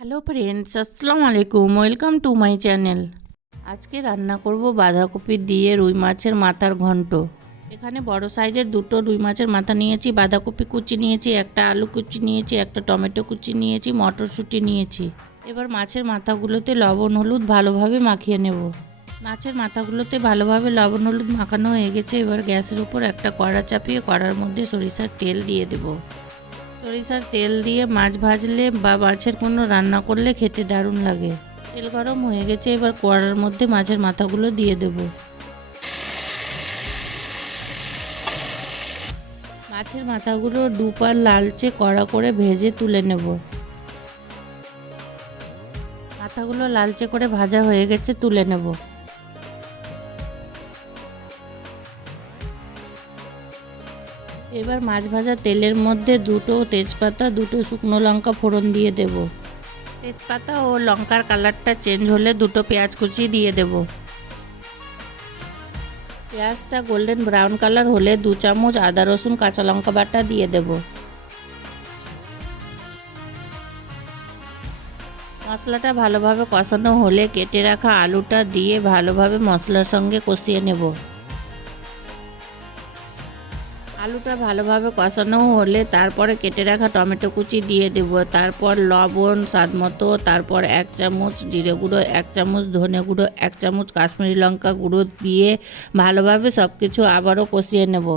Hello friends, আসসালামু আলাইকুম, welcome to my channel. আজকে রান্না করব বাঁধাকপি দিয়ে রুই মাছের মাথার ঘন্ট। এখানে বড় সাইজের দুটো রুই মাছের মাথা নিয়েছি, বাঁধাকপি কুচি নিয়েছি, একটা আলু কুচি নিয়েছি, একটা টমেটো কুচি নিয়েছি, মটরশুঁটি নিয়েছি। এবার মাছের মাথাগুলোতে লবণ হলুদ ভালোভাবে মাখিয়ে নেব। মাছের মাথাগুলোতে ভালোভাবে লবণ হলুদ মাখানো হয়ে গেছে। এবার গ্যাসের উপর একটা কড়া চাপিয়ে কড়ার মধ্যে সরিষার তেল দিয়ে দেবো। সরিষার তেল দিয়ে মাছ ভাজলে বা মাছের কোনো রান্না করলে খেতে দারুণ লাগে। তেল গরম হয়ে গেছে, এবার কড়ার মধ্যে মাছের মাথাগুলো দিয়ে দেব। মাছের মাথাগুলো দুপার লালচে কড়া করে ভেজে তুলে নেব। মাথাগুলো লালচে করে ভাজা হয়ে গেছে, তুলে নেব। এবার মাছ ভাজা তেলের মধ্যে দুটো তেজপাতা, দুটো শুকনো লঙ্কা ফোড়ন দিয়ে দেব। তেজপাতা ও লঙ্কার কালারটা চেঞ্জ হলে দুটো পেঁয়াজ কুচি দিয়ে দেব। পেঁয়াজটা গোল্ডেন ব্রাউন কালার হলে 2 চামচ আদা রসুন কাঁচা লঙ্কা বাটা দিয়ে দেব। মশলাটা ভালোভাবে কষানো হলে কেটে রাখা আলুটা দিয়ে ভালোভাবে মশলার সঙ্গে কষিয়ে নেব। আলুটা ভালোভাবে কষানো হলে তারপরে কেটে রাখা টমেটো কুচি দিয়ে দেব। তারপর লবণ স্বাদ মতো, তারপর 1 চামচ জিরে গুঁড়ো, 1 চামচ ধনে গুঁড়ো, 1 চামচ কাশ্মীরি লঙ্কা গুঁড়ো দিয়ে ভালোভাবে সব কিছু আবারও কষিয়ে নেব।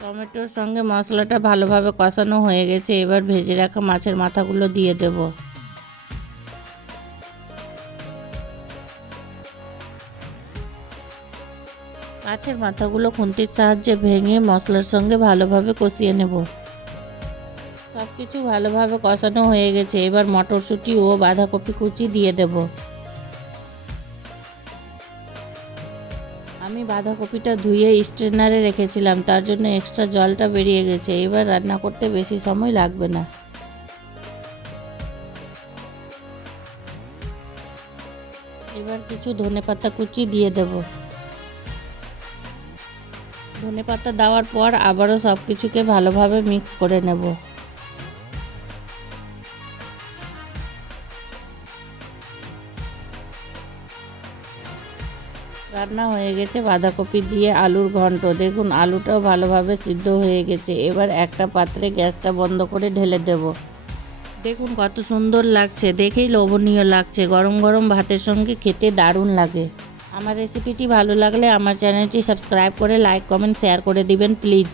টমেটোর সঙ্গে মশলাটা ভালোভাবে কষানো হয়ে গেছে, এবার ভেজে রাখা মাছের মাথাগুলো দিয়ে দেব। মাছের মাথাগুলো খুন্তির সাহায্যে ভেঙে মশলার সঙ্গে ভালোভাবে কষিয়ে নেব। সব কিছু ভালোভাবে কষানো হয়ে গেছে, এবার মটরশুঁটি ও বাঁধাকপি কুচি দিয়ে দেব। আমি বাঁধাকপিটা ধুয়ে স্ট্রেনারে রেখেছিলাম, তার জন্য এক্সট্রা জলটা বেরিয়ে গেছে। এবার রান্না করতে বেশি সময় লাগবে না। এবার কিছু ধনেপাতা কুচি দিয়ে দেব। ধনেপাতা দেওয়ার পর আবারও সব কিছুকে ভালোভাবে মিক্স করে নেব। রান্না হয়ে গেছে বাঁধাকপি দিয়ে আলুর ঘন্ট। দেখুন আলুটাও ভালোভাবে সিদ্ধ হয়ে গেছে। এবার একটা পাত্রে গ্যাসটা বন্ধ করে ঢেলে দেব। দেখুন কত সুন্দর লাগছে, দেখেই লোভনীয় লাগছে। গরম গরম ভাতের সঙ্গে খেতে দারুণ লাগে। আমার রেসিপিটি ভালো লাগলে আমার চ্যানেলটি সাবস্ক্রাইব করে লাইক কমেন্ট শেয়ার করে দিবেন প্লিজ।